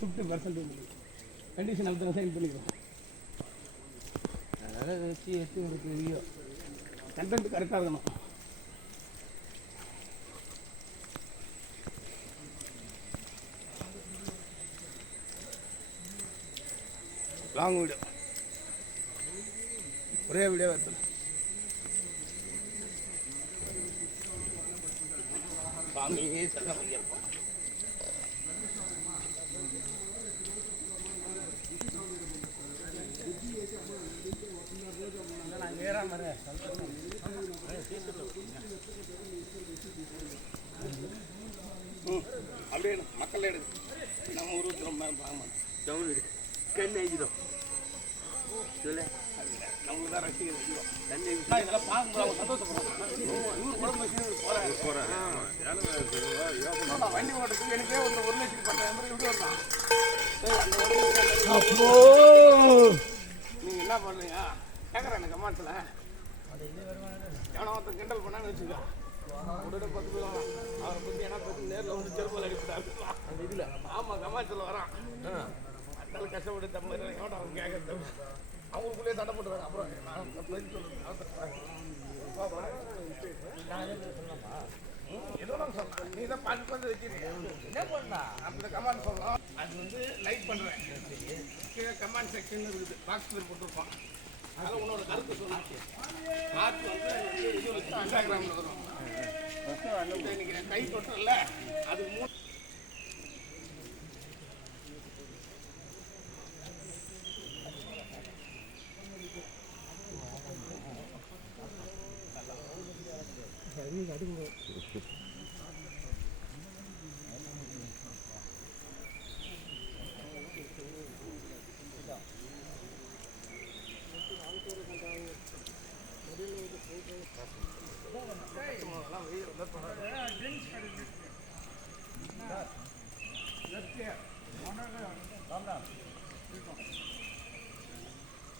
Fifty percent condition அப்படி sign பண்ணிக்கிறோம். அதனால் வச்சு எடுத்து ஒரு வீடியோ கண்டென்ட் கரெக்டாக இருக்கணும். லாங் வீடியோ ஒரே வீடியோ வருது சாமியே சரணம் ஐயப்பா அப்படியே. மக்கள் எடு நம்ம ஊருக்கு ரொம்ப பார்க்க மாட்டோம் டவுன் கண் எழுதிடும் சொல்லு. நம்மளுக்கு தான் அதிகம். நான் இதெல்லாம் பார்க்கும்போது போறாரு. நான் வண்டி ஓட்டுறதுக்கு எனக்கே ஒரு ஒரு லட்சத்தி பத்தாயிரம் ரூபாய் எப்படி வரலாம்? சரி, அந்த வண்டி நீங்க என்ன பண்றீங்க கேட்கறேன் எனக்கு கமாட்ல எவனோ ஒருத்தன் கிண்டல் பண்ணான்னு வச்சுக்கோ. உடனே பத்து பேர் வரான். அவரை என்ன பத்தி நேரில் வந்து செருப்பால் அடிப்பட்டாரு அந்த இதுல ஆமா கமாட்சியில் வரான். அந்த கஷ்டப்பட்டு எவன் அவன் கேட்கறது அவங்களுக்குள்ளேயே சண்டை போட்டுறாங்க. அப்புறம் நான் பதில் சொல்லுங்க ஏதோ நான் சொல்லலாம் நீ தான் பார்த்து பார்த்து வச்சிருக்கீங்க என்ன பண்ணா? அந்த கமாண்ட் சொல்லலாம். அது வந்து லைக் பண்ணுறேன் கமாண்ட் செக்ஷன் இருக்குது. பாக்ஸ் போட்டுருப்பான். அதில் உன்னோட கருத்து சொன்னேன் காற்று வந்து இது இது வச்சு இன்ஸ்டாகிராமில் வரும் இந்த இன்னைக்கு நான் கை தொட்டுல அது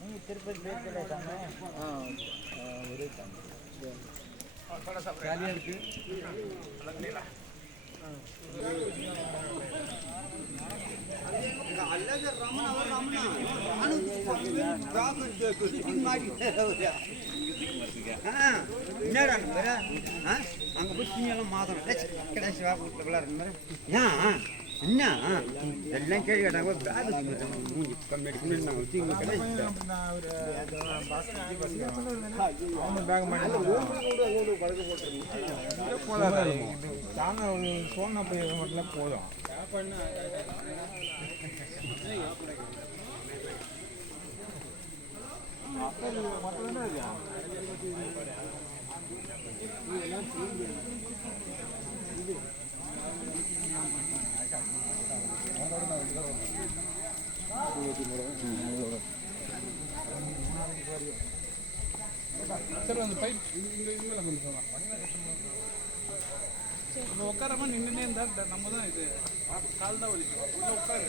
नहीं तिरुपति देख के लेता मैं हाँ मेरे काम थोड़ा सा गालियाँ अलग ले ला ಅಲ್ಲದ ರಮಣ ಅವರ ರಮಣ ನಾನು ಮಾಡಿ என்னடா அங்கே போய் துணியெல்லாம் மாதம் கடைசி வீட்டில் விளாட்ற ஏன் என்ன? எல்லாம் கேள்வி கேட்டாங்க. பேக் மூஞ்சி கம்மி போதும். சரி அந்த பைப் இங்கே இங்கே கொஞ்சம் போகலாம் நம்ம உட்காராம நின்றுனே இருந்தா நம்ம தான் இது. கால் தான் வலிக்கும். உள்ள உட்காரு.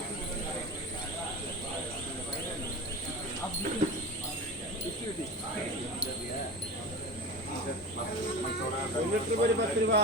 லிட்டர் படி பத்து ரூபா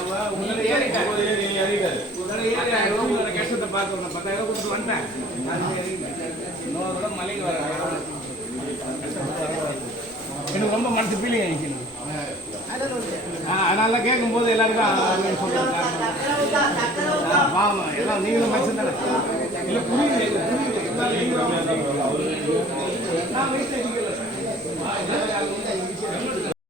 முதல்ல ஏறிட்டாரு முதல்ல ஏறிட்டாரு உங்களோட கஷ்டத்தை பார்க்க உன்னை பத்தாயிரம் கொடுத்து வந்தேன் இன்னொரு கூட எனக்கு ரொம்ப மனசு ஃபீலிங் ஆயிடுச்சு கேட்கும் போது எல்லாருக்கும் எல்லாம் நீங்களும் மனுஷன்